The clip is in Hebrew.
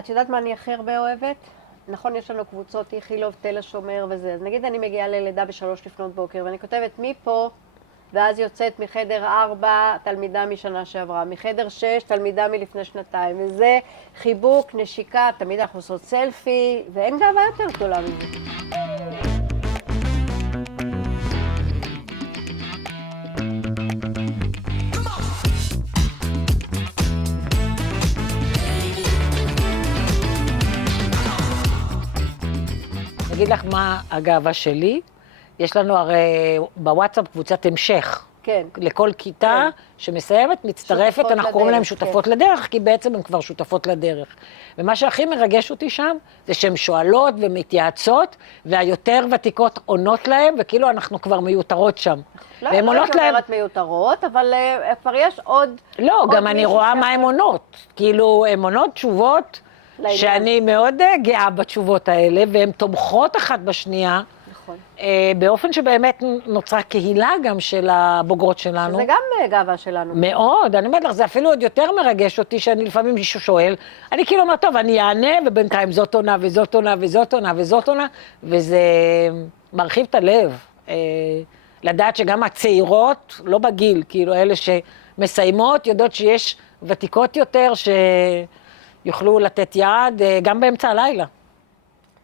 את יודעת מה אני הכי הרבה אוהבת? נכון, יש לנו קבוצות איכילוב, תל השומר וזה. אז נגיד אני מגיעה ללידה ב3 לפנות בוקר, ואני כותבת מפה, ואז יוצאת מחדר 4 תלמידה משנה שעברה, מחדר 6 תלמידה מלפני שנתיים, וזה חיבוק, נשיקה, תמיד אנחנו עושות סלפי, ואין גאווה יותר גדולה מזה. אגיד לך מה הגאווה שלי. יש לנו הרי בוואטסאפ קבוצת המשך. כן. לכל כיתה שמסיימת, מצטרפת, אנחנו קוראים להם שותפות לדרך, כי בעצם הן כבר שותפות לדרך. ומה שהכי מרגש אותי שם, זה שהן שואלות ומתייעצות, והיותר ותיקות עונות להם, וכאילו אנחנו כבר מיותרות שם. לא הייתי אומרת מיותרות, אבל כבר יש עוד... לא, גם אני רואה מה הן עונות. כאילו, הן עונות תשובות, שאני מאוד גאה בתשובות האלה, והן תומכות אחת בשנייה. באופן שבאמת נוצרה קהילה גם של הבוגרות שלנו. שזה גם גאווה שלנו. מאוד, אני אומרת לך, זה אפילו עוד יותר מרגש אותי, שאני לפעמים מישהו שואל, אני כאילו אומר, טוב, אני אענה, ובינתיים זאת עונה, וזאת עונה, וזאת עונה, וזאת עונה, וזה מרחיב את הלב. לדעת שגם הצעירות, לא בגיל, כאילו אלה שמסיימות, יודעות שיש ותיקות יותר, שיוכלו לתת יד, גם באמצע הלילה.